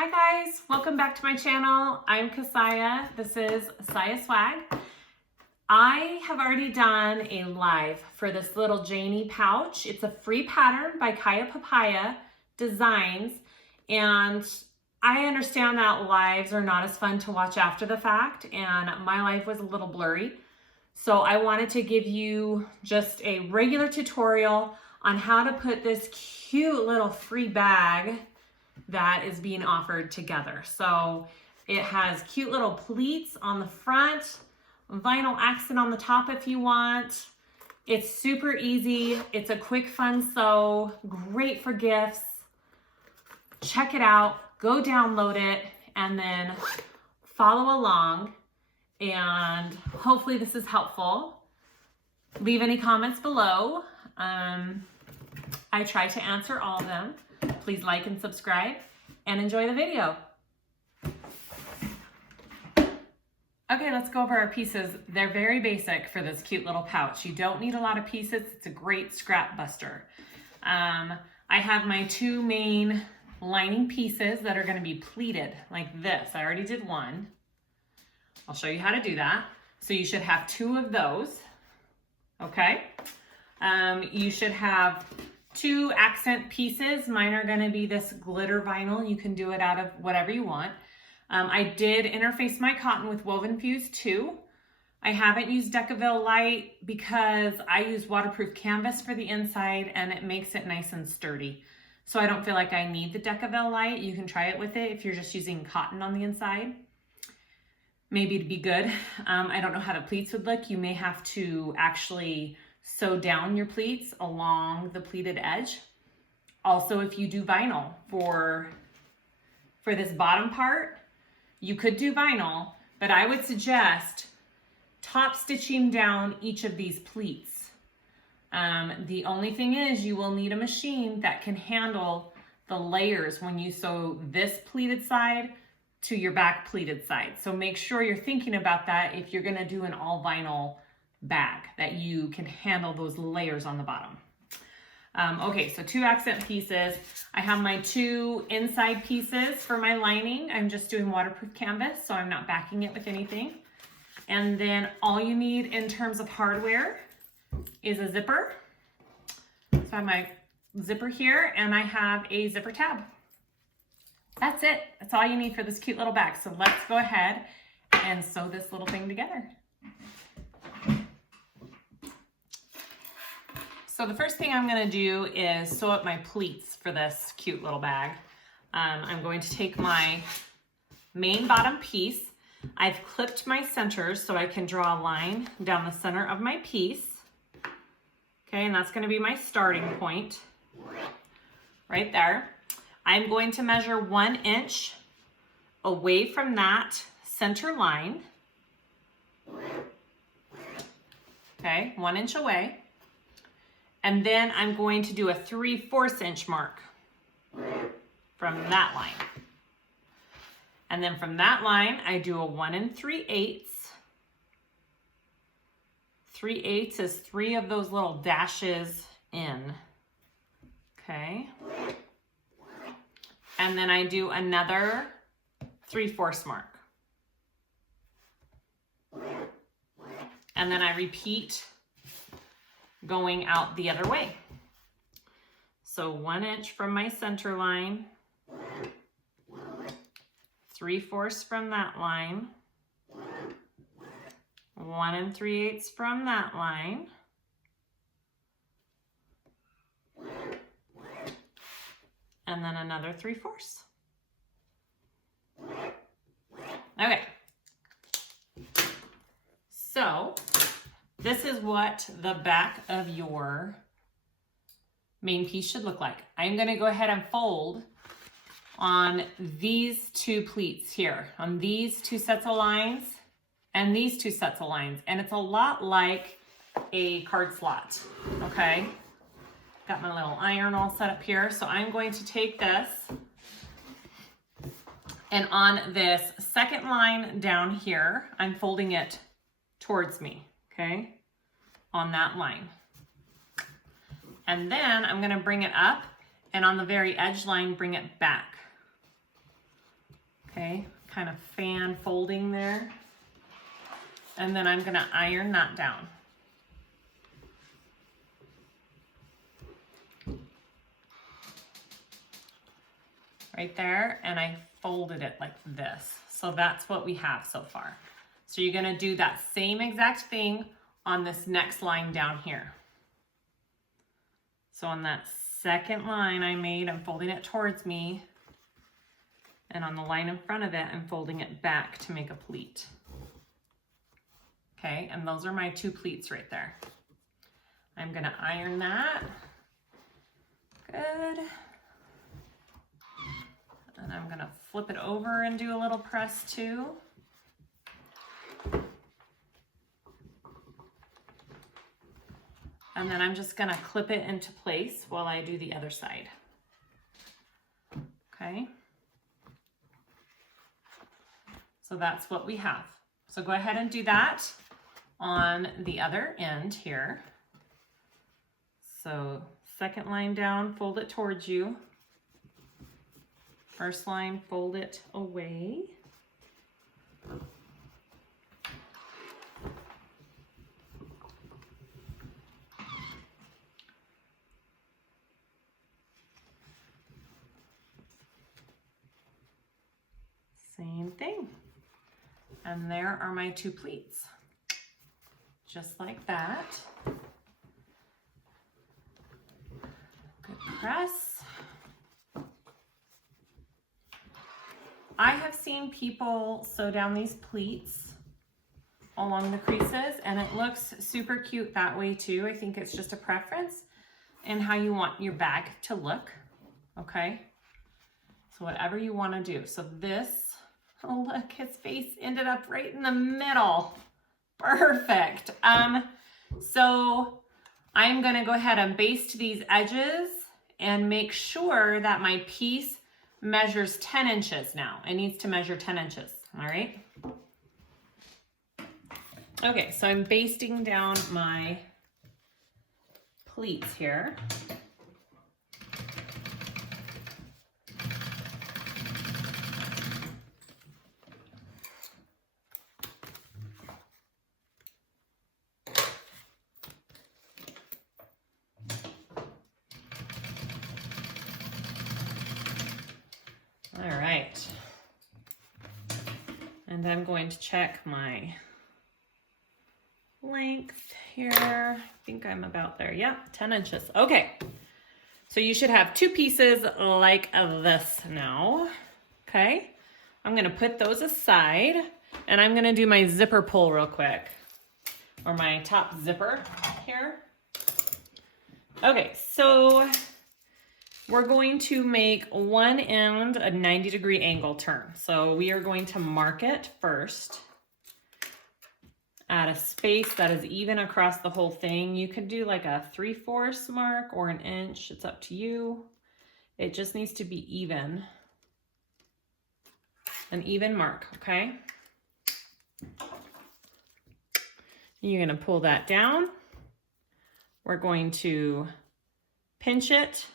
Hi guys, welcome back to my channel. I'm Kassiah. This is SiahSwag. I have already done a live for this little Janie pouch. It's a free pattern by Papaya Designs, and I understand that lives are not as fun to watch after the fact, and my life was a little blurry. So I wanted to give you just a regular tutorial on how to put this cute little free bag that is being offered together. So it has cute little pleats on the front, vinyl accent on the top if you want. It's super easy. It's a quick, fun sew, great for gifts. Check it out, go download it, and then follow along. And hopefully this is helpful. Leave any comments below. I try to answer all of them. Please like and subscribe and enjoy the video. Okay, let's go over our pieces. They're very basic for this cute little pouch. You don't need a lot of pieces. It's a great scrap buster. I have my two main lining pieces that are going to be pleated like this. I already did one. I'll show you how to do that. So you should have two of those. Okay. You should have two accent pieces. Mine are going to be this glitter vinyl. You can do it out of whatever you want. I did interface my cotton with Wovenfuse too. I haven't used Decaville Light because I use waterproof canvas for the inside and it makes it nice and sturdy. So I don't feel like I need the Decaville Light. You can try it with it if you're just using cotton on the inside. Maybe it'd be good. I don't know how the pleats would look. You may have to actually sew down your pleats along the pleated edge. Also, if you do vinyl for this bottom part, you could do vinyl, but I would suggest top stitching down each of these pleats. The only thing is you will need a machine that can handle the layers when you sew this pleated side to your back pleated side. So make sure you're thinking about that if you're gonna do an all vinyl bag, that you can handle those layers on the bottom. Okay, so two accent pieces. I have my two inside pieces for my lining. I'm just doing waterproof canvas, so I'm not backing it with anything. And then all you need in terms of hardware is a zipper. So I have my zipper here, and I have a zipper tab. That's it. That's all you need for this cute little bag. So let's go ahead and sew this little thing together. So the first thing I'm going to do is sew up my pleats for this cute little bag. I'm going to take my main bottom piece. I've clipped my centers so I can draw a line down the center of my piece. Okay, and that's going to be my starting point right there. I'm going to measure 1 inch away from that center line. Okay, 1 inch away. And then I'm going to do a 3/4 inch mark from that line. And then from that line, I do a 1 3/8. 3/8 is 3 of those little dashes in. Okay. And then I do another 3/4 mark. And then I repeat going out the other way. So 1 inch from my center line, 3/4 from that line, 1 3/8 from that line, and then another 3/4. Okay. So this is what the back of your main piece should look like. I'm going to go ahead and fold on these two pleats here, on these two sets of lines and these two sets of lines. And it's a lot like a card slot, okay? Got my little iron all set up here. So I'm going to take this, and on this second line down here, I'm folding it towards me, okay, on that line. And then I'm going to bring it up, and on the very edge line, bring it back. Okay, kind of fan folding there. And then I'm gonna iron that down. Right there, and I folded it like this. So that's what we have so far. So you're gonna do that same exact thing on this next line down here. So on that second line I made, I'm folding it towards me, and on the line in front of it, I'm folding it back to make a pleat. Okay, and those are my 2 pleats right there. I'm gonna iron that. Good. And I'm gonna flip it over and do a little press too. And then I'm just gonna clip it into place while I do the other side. Okay. So that's what we have. So go ahead and do that on the other end here. So second line down, fold it towards you. First line, fold it away. Same thing. And there are my 2 pleats. Just like that. Good press. I have seen people sew down these pleats along the creases, and it looks super cute that way too. I think it's just a preference in how you want your bag to look, okay? So whatever you want to do. So this, oh look, his face ended up right in the middle. Perfect. So I'm gonna go ahead and baste these edges and make sure that my piece measures 10 inches now. It needs to measure 10 inches, all right? Okay, so I'm basting down my pleats here. All right, and I'm going to check my length here. I think I'm about there. Yeah, 10 inches. Okay, so you should have 2 pieces like this now. Okay, I'm gonna put those aside, and I'm gonna do my zipper pull real quick, or my top zipper here. Okay, so we're going to make one end a 90-degree angle turn. So we are going to mark it first at a space that is even across the whole thing. You could do like a 3/4 mark or an inch. It's up to you. It just needs to be even. An even mark, okay? You're gonna pull that down. We're going to pinch it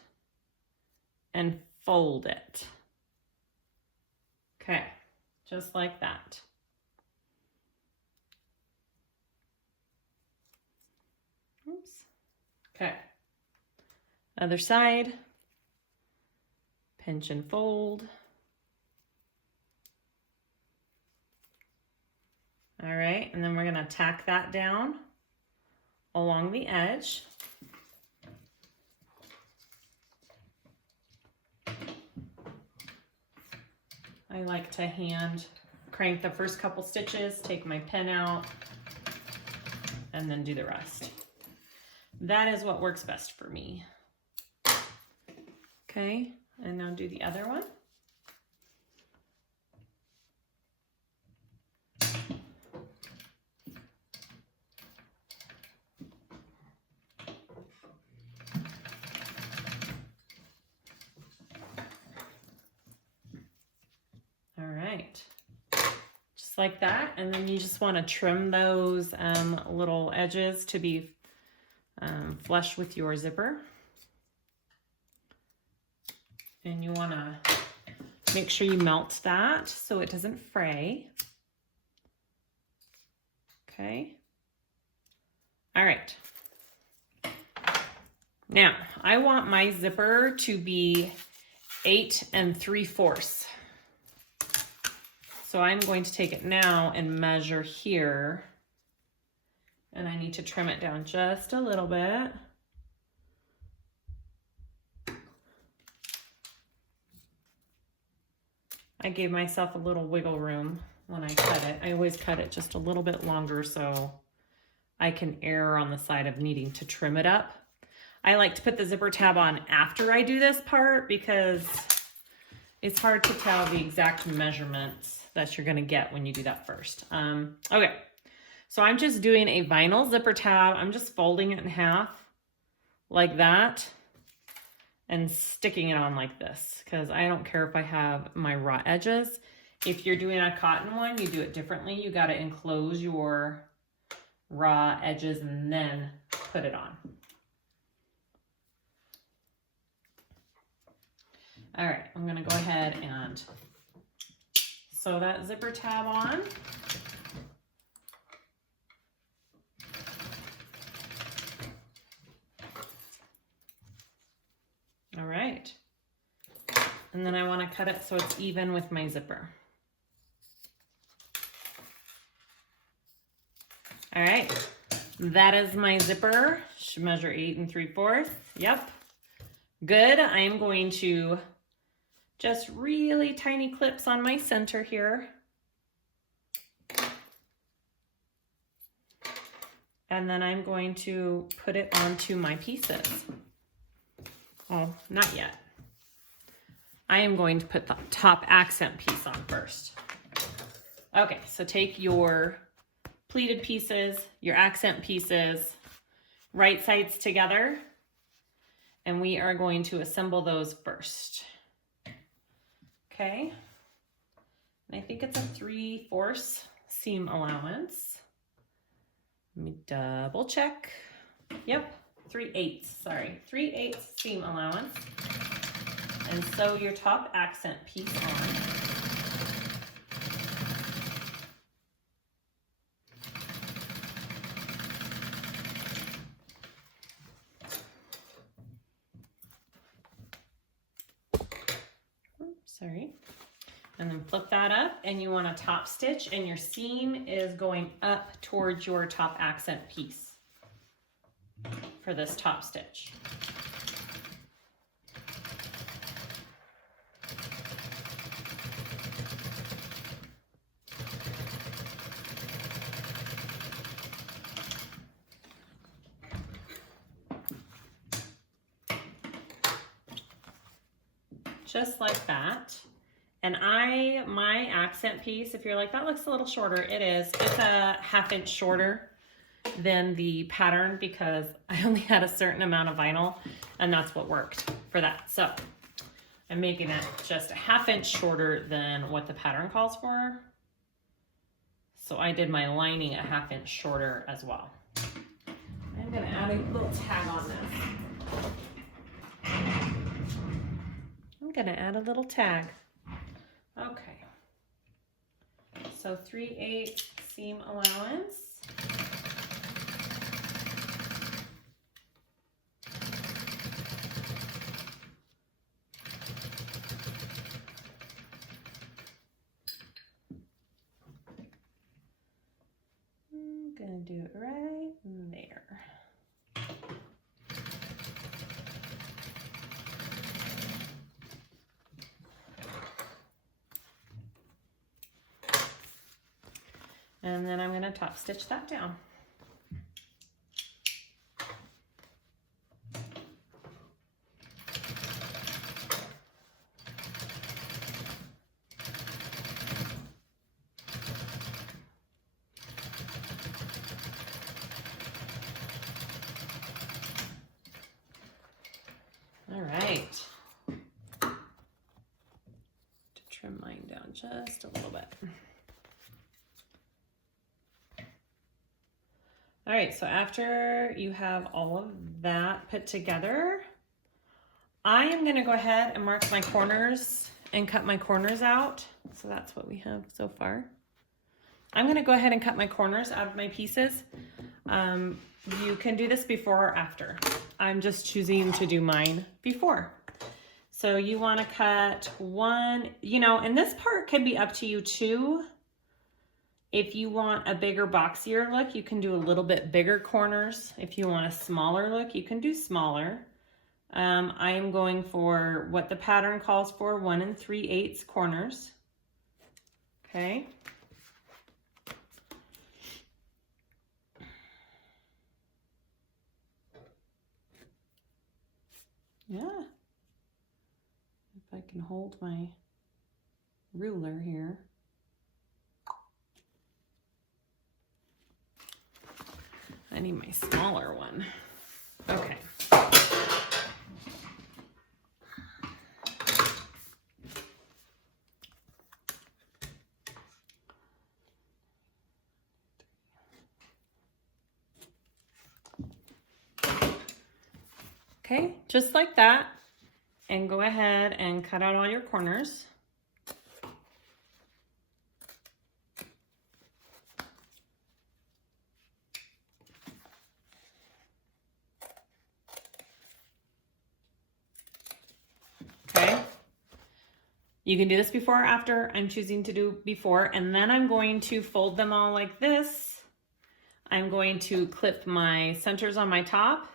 and fold it. Okay, just like that. Oops. Okay, other side, pinch and fold. All right, and then we're gonna tack that down along the edge. I like to hand crank the first couple stitches, take my pin out, and then do the rest. That is what works best for me. Okay, and now do the other one. All right, just like that. And then you just want to trim those little edges to be flush with your zipper. And you want to Make sure you melt that so it doesn't fray. Okay. All right. Now, I want my zipper to be 8 3/4. So I'm going to take it now and measure here. And I need to trim it down just a little bit. I gave myself a little wiggle room when I cut it. I always cut it just a little bit longer so I can err on the side of needing to trim it up. I like to put the zipper tab on after I do this part because it's hard to tell the exact measurements that you're gonna get when you do that first. Okay, so I'm just doing a vinyl zipper tab. I'm just folding it in half like that and sticking it on like this because I don't care if I have my raw edges. If you're doing a cotton one, you do it differently. You got to enclose your raw edges and then put it on. All right, I'm gonna go ahead and sew that zipper tab on. All right. And then I want to cut it so it's even with my zipper. All right. That is my zipper. Should measure 8 3/4. Yep. Good. I am going to just really tiny clips on my center here. And then I'm going to put it onto my pieces. Oh, not yet. I am going to put the top accent piece on first. Okay, so take your pleated pieces, your accent pieces, right sides together, and we are going to assemble those first. Okay, and I think it's a 3/4 seam allowance. Let me double check. Yep. 3/8, sorry, 3/8 seam allowance, and sew your top accent piece on. Oops, sorry. And then flip that up, and you want a top stitch, and your seam is going up towards your top accent piece for this top stitch. Just like that. And my accent piece, if you're like, that looks a little shorter, it is. It's a 1/2 inch shorter than the pattern because I only had a certain amount of vinyl and that's what worked for that. So I'm making it just a 1/2 inch shorter than what the pattern calls for. So I did my lining a 1/2 inch shorter as well. I'm gonna add a little tag on this. I'm gonna add a little tag. Okay. So 3/8 seam allowance. I'm gonna do it right there. And then I'm going to top stitch that down. All right. To trim mine down just a little bit. All right, so after you have all of that put together, I am gonna go ahead and mark my corners and cut my corners out. So that's what we have so far. I'm gonna go ahead and cut my corners out of my pieces. You can do this before or after. I'm just choosing to do mine before. So you wanna cut one, you know, and this part can be up to you too. If you want a bigger, boxier look, you can do a little bit bigger corners. If you want a smaller look, you can do smaller. I am going for what the pattern calls for, 1 3/8 corners. Okay. Yeah. If I can hold my ruler here. I need my smaller one. Okay. Okay, just like that. And go ahead and cut out all your corners. Okay. You can do this before or after. I'm choosing to do before, and then I'm going to fold them all like this. I'm going to clip my centers on my top.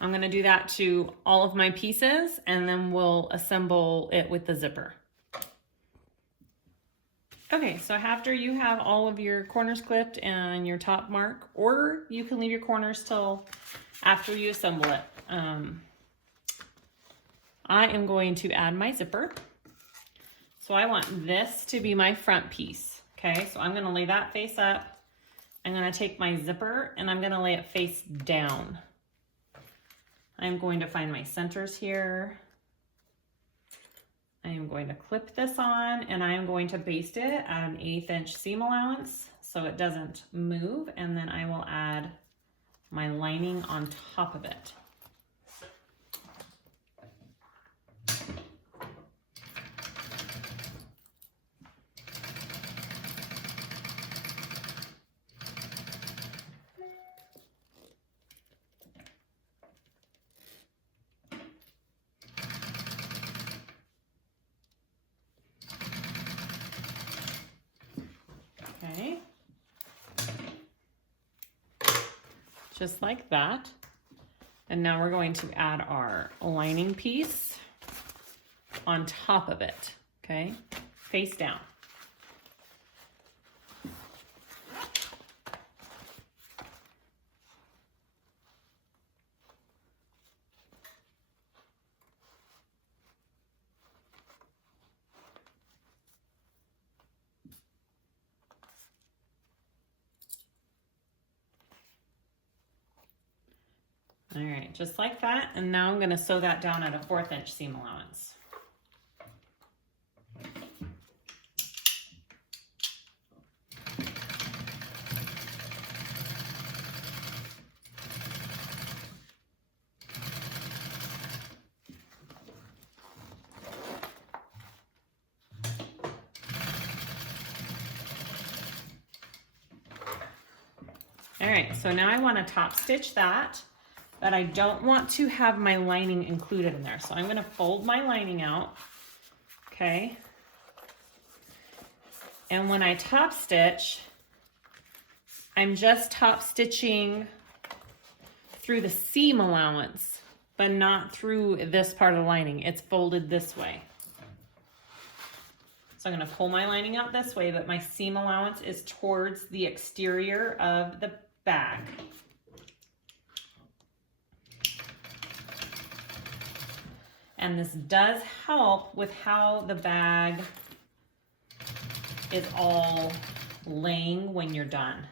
I'm going to do that to all of my pieces, and then we'll assemble it with the zipper. Okay, so after you have all of your corners clipped and your top mark, or you can leave your corners till after you assemble it. I am going to add my zipper. So I want this to be my front piece. Okay, so I'm going to lay that face up. I'm going to take my zipper and I'm going to lay it face down. I'm going to find my centers here. I am going to clip this on, and I am going to baste it at an 1/8 inch seam allowance so it doesn't move, and then I will add my lining on top of it. Okay, just like that. And now we're going to add our lining piece on top of it, okay, face down. All right, just like that. And now I'm going to sew that down at a 1/4 inch seam allowance. All right, so now I want to top stitch that, but I don't want to have my lining included in there. So I'm going to fold my lining out, okay? And when I top stitch, I'm just top stitching through the seam allowance, but not through this part of the lining. It's folded this way. So I'm going to pull my lining out this way, but my seam allowance is towards the exterior of the bag. And this does help with how the bag is all laying when you're done.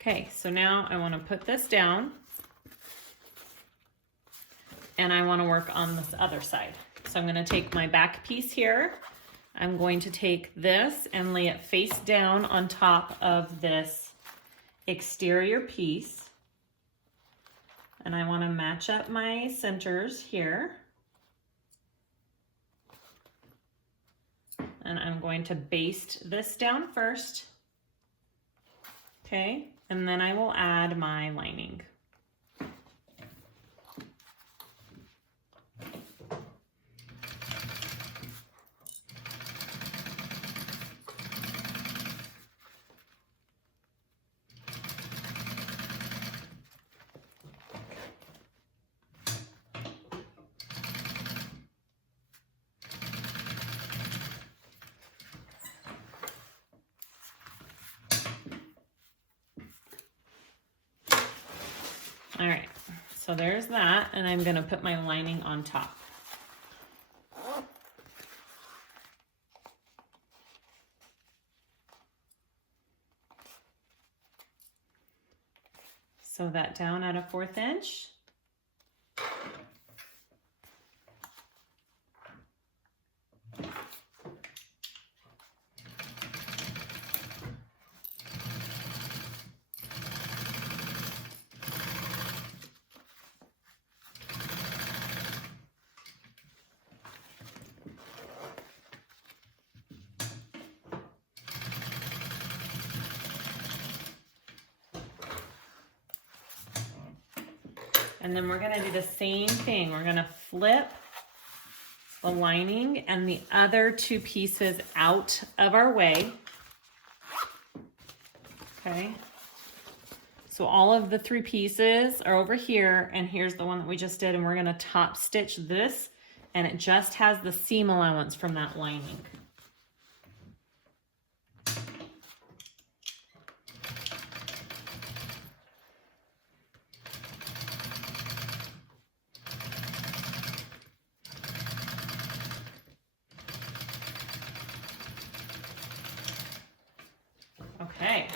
Okay, so now I want to put this down, and I want to work on this other side. So I'm going to take my back piece here. I'm going to take this and lay it face down on top of this exterior piece. And I want to match up my centers here. And I'm going to baste this down first. Okay, and then I will add my lining. All right, so there's that, and I'm gonna put my lining on top. Sew that down at a 1/4 inch. And then we're gonna do the same thing. We're gonna flip the lining and the other 2 pieces out of our way. Okay. So all of the 3 pieces are over here, and here's the one that we just did, and we're gonna top stitch this, and it just has the seam allowance from that lining. Okay,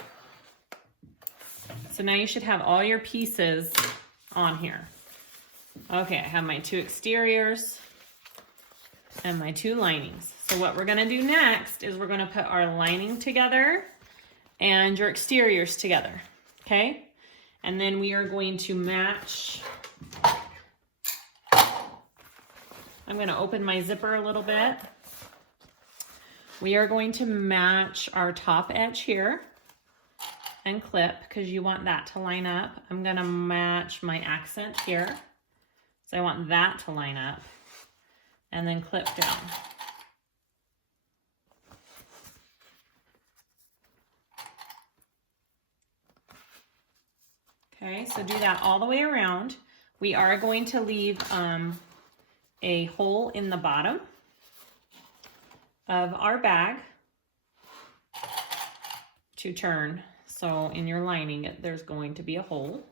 so now you should have all your pieces on here. Okay, I have my 2 exteriors and my 2 linings. So what we're gonna do next is we're gonna put our lining together and your exteriors together, okay? And then we are going to match. I'm gonna open my zipper a little bit. We are going to match our top edge here and clip, because you want that to line up. I'm gonna match my accent here. So I want that to line up, and then clip down. Okay, so do that all the way around. We are going to leave a hole in the bottom of our bag to turn. So in your lining, there's going to be a hole.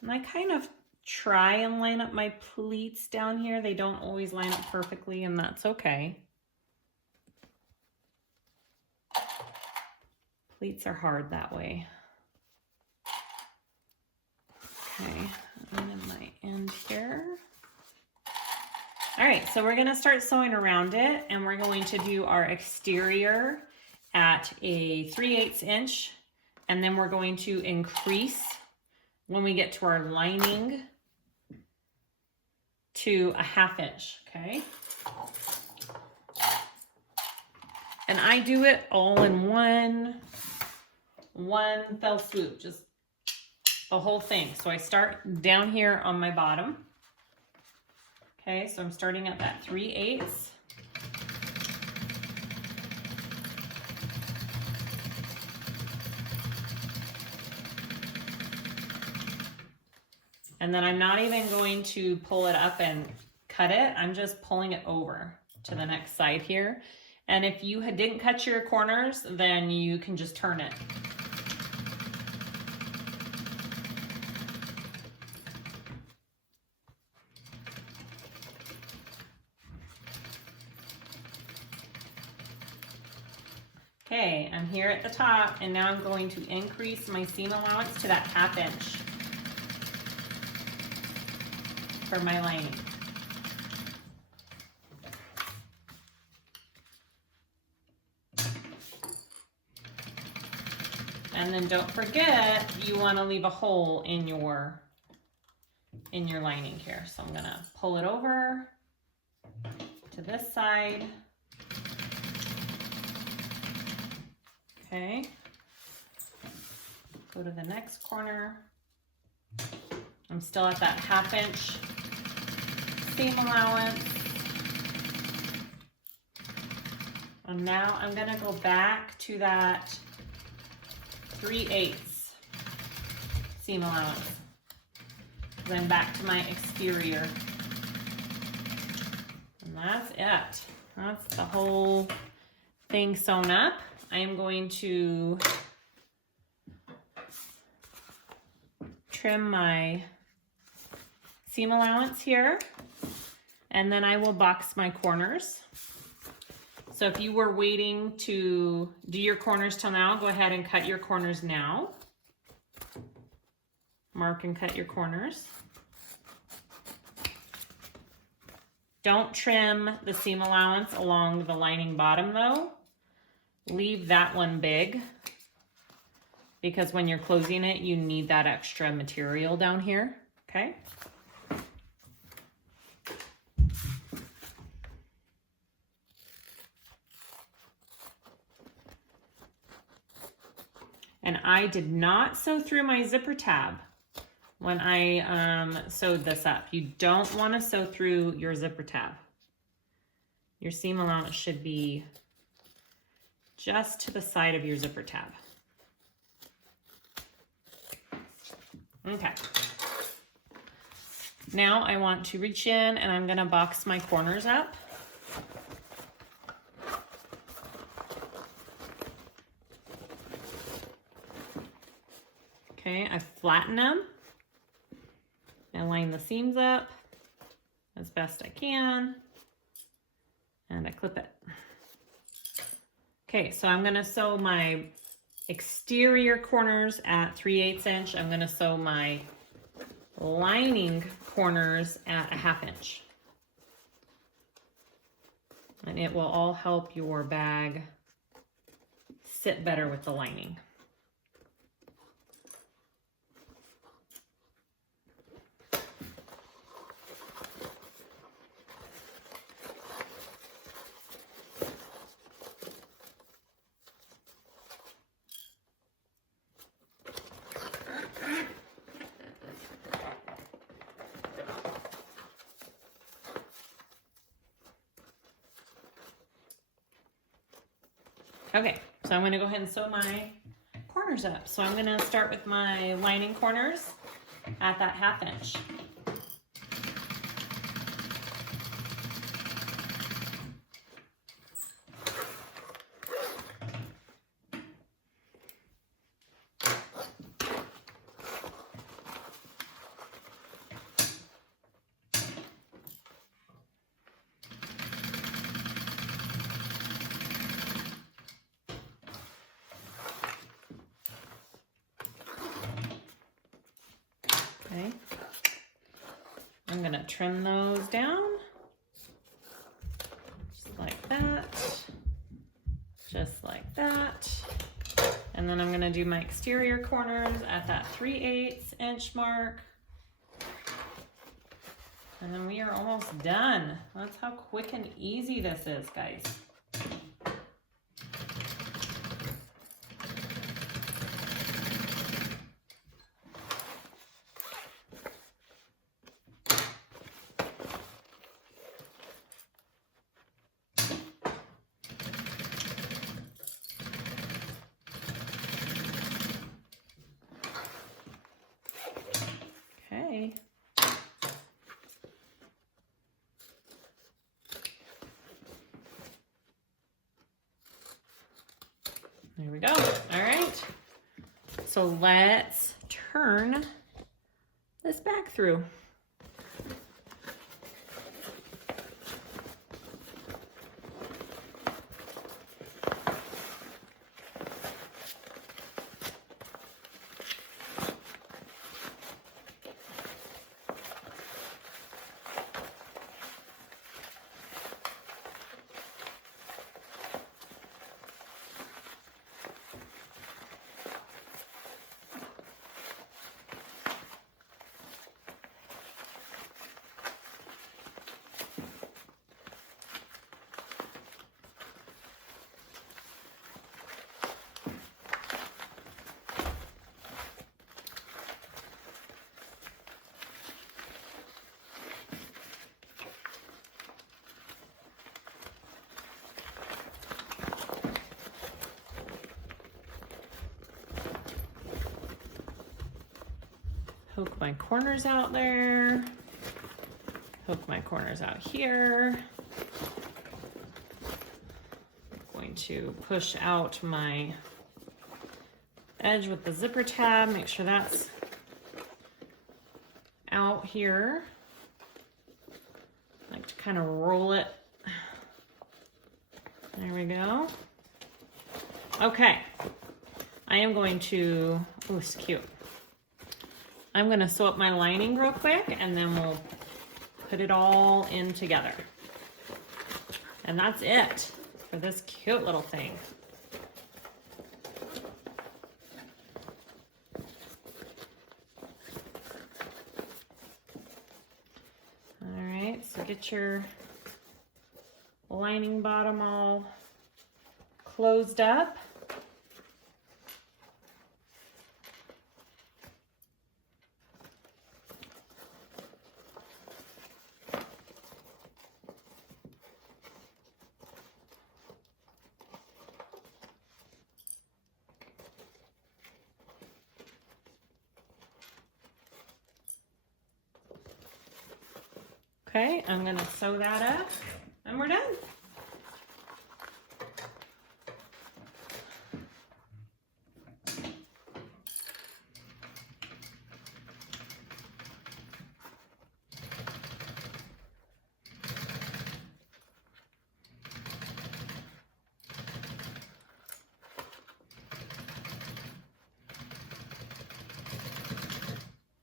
And I kind of try and line up my pleats down here. They don't always line up perfectly, and that's okay. Pleats are hard that way. Okay, and then my end here. All right, so we're gonna start sewing around it, and we're going to do our exterior at a 3/8 inch, and then we're going to increase when we get to our lining to a 1/2 inch, okay? And I do it all in one fell swoop, just the whole thing. So I start down here on my bottom. Okay, so I'm starting at that 3/8. And then I'm not even going to pull it up and cut it. I'm just pulling it over to the next side here. And if you didn't cut your corners, then you can just turn it. Okay, and here at the top, and now I'm going to increase my seam allowance to that 1/2 inch for my lining. And then don't forget, you want to leave a hole in your lining here. So I'm going to pull it over to this side. Okay. Go to the next corner. I'm still at that 1/2 inch seam allowance. And now I'm going to go back to that 3/8 seam allowance. Then back to my exterior. And that's it. That's the whole thing sewn up. I am going to trim my seam allowance here, and then I will box my corners. So if you were waiting to do your corners till now, go ahead and cut your corners now. Mark and cut your corners. Don't trim the seam allowance along the lining bottom though. Leave that one big, because when you're closing it, you need that extra material down here, okay? And I did not sew through my zipper tab when I sewed this up. You don't want to sew through your zipper tab. Your seam allowance should be just to the side of your zipper tab. Okay. Now I want to reach in and I'm going to box my corners up. Okay, I flatten them and line the seams up as best I can, and I clip it. Okay, so I'm going to sew my exterior corners at 3/8 inch. I'm going to sew my lining corners at a 1/2 inch. And it will all help your bag sit better with the lining. Okay, so I'm going to go ahead and sew my corners up. So I'm going to start with my lining corners at that 1/2 inch. Okay, I'm going to trim those down, just like that, just like that. And then I'm going to do my exterior corners at that 3/8 inch mark. And then we are almost done. That's how quick and easy this is, guys. Okay. There we go. All right. So let's turn this back through. Poke my corners out there. Poke my corners out here. I'm going to push out my edge with the zipper tab. Make sure that's out here. I like to kind of roll it. There we go. Okay. I am going to, oh, it's cute. I'm going to sew up my lining real quick and then we'll put it all in together. And that's it for this cute little thing. All right, so get your lining bottom all closed up. Okay, I'm gonna sew that up and we're done.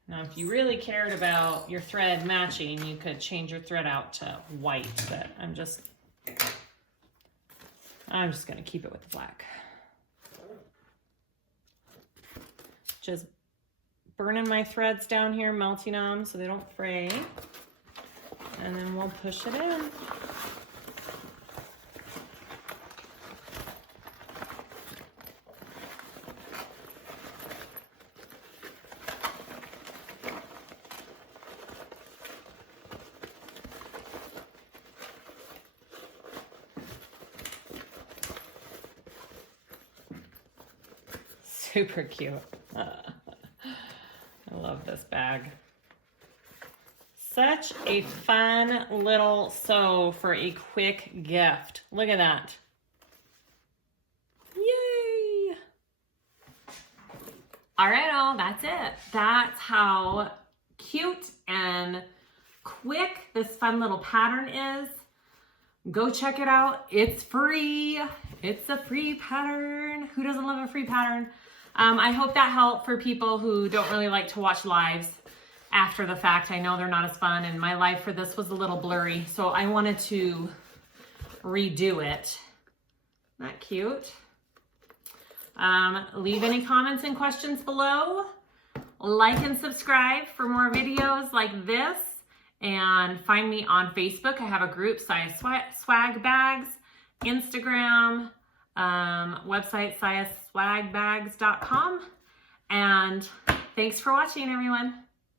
Now, if you really cared about your thread matching, you could change your thread out to white, but I'm just gonna keep it with the black. Just burning my threads down here, melting them so they don't fray. And then we'll push it in. Super cute. I love this bag. Such a fun little sew for a quick gift. Look at that. Yay! All right, all, that's it. That's how cute and quick this fun little pattern is. Go check it out. It's free. It's a free pattern. Who doesn't love a free pattern? I hope that helped for people who don't really like to watch lives after the fact. I know they're not as fun, and my live for this was a little blurry, so I wanted to redo it. Isn't that cute? Leave any comments and questions below. Like and subscribe for more videos like this. And find me on Facebook. I have a group, SiahSwagbags, Instagram, website, siahswagbags.com. And thanks for watching, everyone.